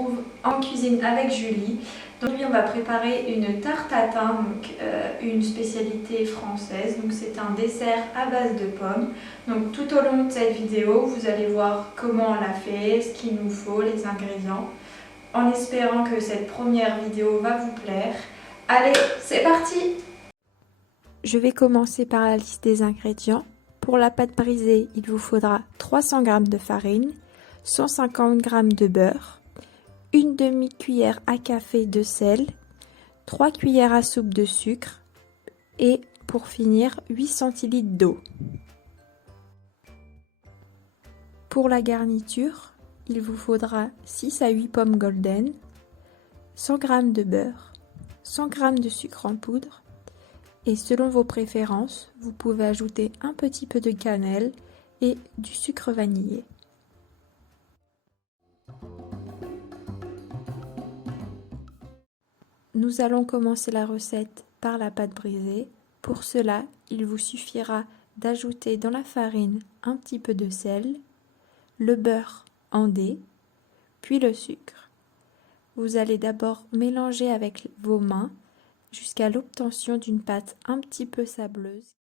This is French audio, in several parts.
retrouve en cuisine avec Julie. Aujourd'hui on va préparer une tarte à thym, donc une spécialité française. Donc c'est un dessert à base de pommes. Donc tout au long de cette vidéo vous allez voir comment on l'a fait, ce qu'il nous faut, les ingrédients. En espérant que cette première vidéo va vous plaire. Allez, c'est parti! Je vais commencer par la liste des ingrédients. Pour la pâte brisée, il vous faudra 300 g de farine, 150 g de beurre, une demi-cuillère à café de sel, 3 cuillères à soupe de sucre et pour finir 8 centilitres d'eau. Pour la garniture, il vous faudra 6 à 8 pommes golden, 100 g de beurre, 100 g de sucre en poudre et selon vos préférences, vous pouvez ajouter un petit peu de cannelle et du sucre vanillé. Nous allons commencer la recette par la pâte brisée. Pour cela, il vous suffira d'ajouter dans la farine un petit peu de sel, le beurre en dés, puis le sucre. Vous allez d'abord mélanger avec vos mains jusqu'à l'obtention d'une pâte un petit peu sableuse.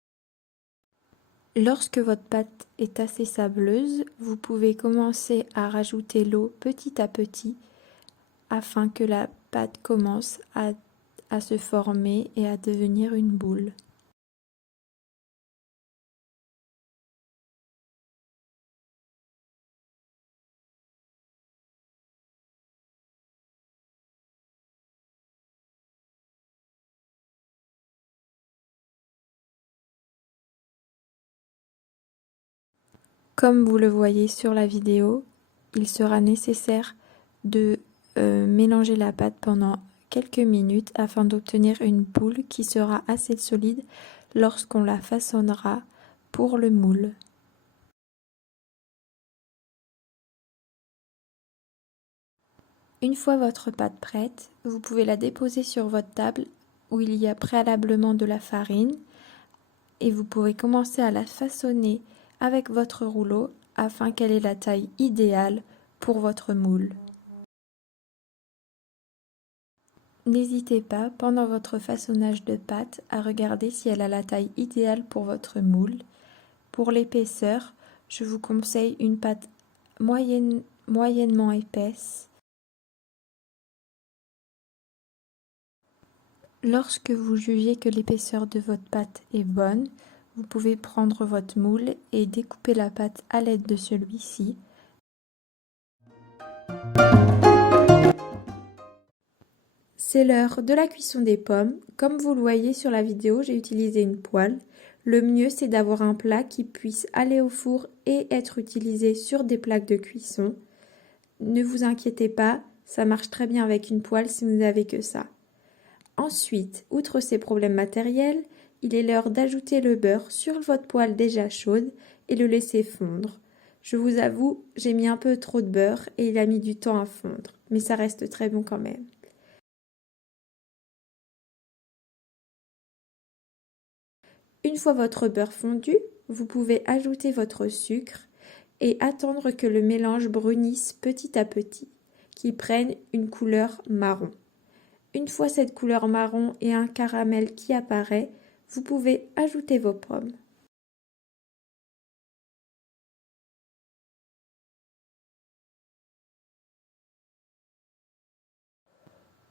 Lorsque votre pâte est assez sableuse, vous pouvez commencer à rajouter l'eau petit à petit afin que la pâte commence à se former et à devenir une boule. Comme vous le voyez sur la vidéo, il sera nécessaire de mélanger la pâte pendant quelques minutes afin d'obtenir une boule qui sera assez solide lorsqu'on la façonnera pour le moule. Une fois votre pâte prête, vous pouvez la déposer sur votre table où il y a préalablement de la farine et vous pouvez commencer à la façonner avec votre rouleau afin qu'elle ait la taille idéale pour votre moule. N'hésitez pas, pendant votre façonnage de pâte, à regarder si elle a la taille idéale pour votre moule. Pour l'épaisseur, je vous conseille une pâte moyennement épaisse. Lorsque vous jugez que l'épaisseur de votre pâte est bonne, vous pouvez prendre votre moule et découper la pâte à l'aide de celui-ci. C'est l'heure de la cuisson des pommes. Comme vous le voyez sur la vidéo, j'ai utilisé une poêle. Le mieux, c'est d'avoir un plat qui puisse aller au four et être utilisé sur des plaques de cuisson. Ne vous inquiétez pas, ça marche très bien avec une poêle si vous n'avez que ça. Ensuite, outre ces problèmes matériels, il est l'heure d'ajouter le beurre sur votre poêle déjà chaude et le laisser fondre. Je vous avoue, j'ai mis un peu trop de beurre et il a mis du temps à fondre, mais ça reste très bon quand même. Une fois votre beurre fondu, vous pouvez ajouter votre sucre et attendre que le mélange brunisse petit à petit, qu'il prenne une couleur marron. Une fois cette couleur marron et un caramel qui apparaît, vous pouvez ajouter vos pommes.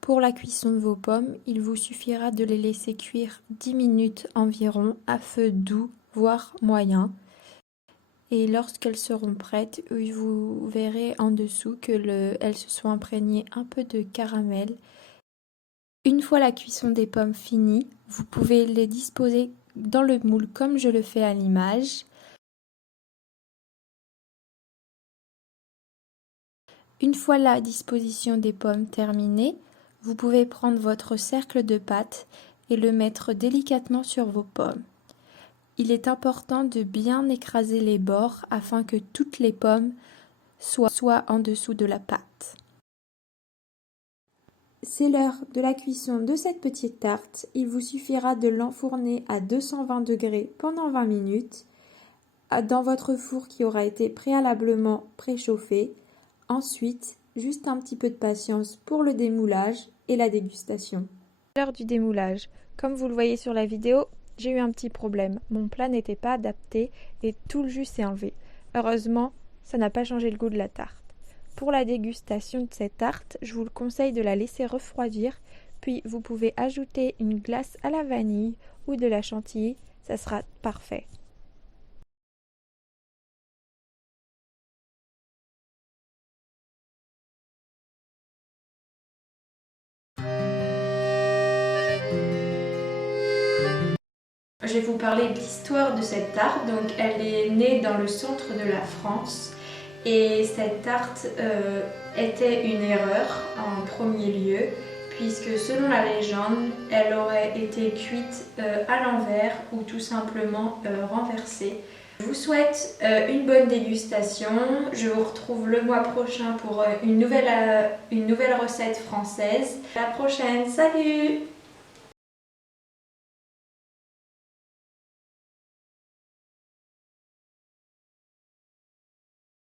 Pour la cuisson de vos pommes, il vous suffira de les laisser cuire 10 minutes environ à feu doux, voire moyen. Et lorsqu'elles seront prêtes, vous verrez en dessous qu'elles se sont imprégnées un peu de caramel. Une fois la cuisson des pommes finie, vous pouvez les disposer dans le moule comme je le fais à l'image. Une fois la disposition des pommes terminée, vous pouvez prendre votre cercle de pâte et le mettre délicatement sur vos pommes. Il est important de bien écraser les bords afin que toutes les pommes soient en dessous de la pâte. C'est l'heure de la cuisson de cette petite tarte. Il vous suffira de l'enfourner à 220 degrés pendant 20 minutes dans votre four qui aura été préalablement préchauffé. Ensuite, juste un petit peu de patience pour le démoulage et la dégustation. L'heure du démoulage. Comme vous le voyez sur la vidéo, j'ai eu un petit problème. Mon plat n'était pas adapté et tout le jus s'est enlevé. Heureusement, ça n'a pas changé le goût de la tarte. Pour la dégustation de cette tarte, je vous le conseille de la laisser refroidir, puis vous pouvez ajouter une glace à la vanille ou de la chantilly, ça sera parfait. Je vais vous parler de l'histoire de cette tarte. Donc, elle est née dans le centre de la France et cette tarte était une erreur en premier lieu puisque selon la légende, elle aurait été cuite à l'envers ou tout simplement renversée. Je vous souhaite une bonne dégustation. Je vous retrouve le mois prochain pour une nouvelle recette française. À la prochaine, salut!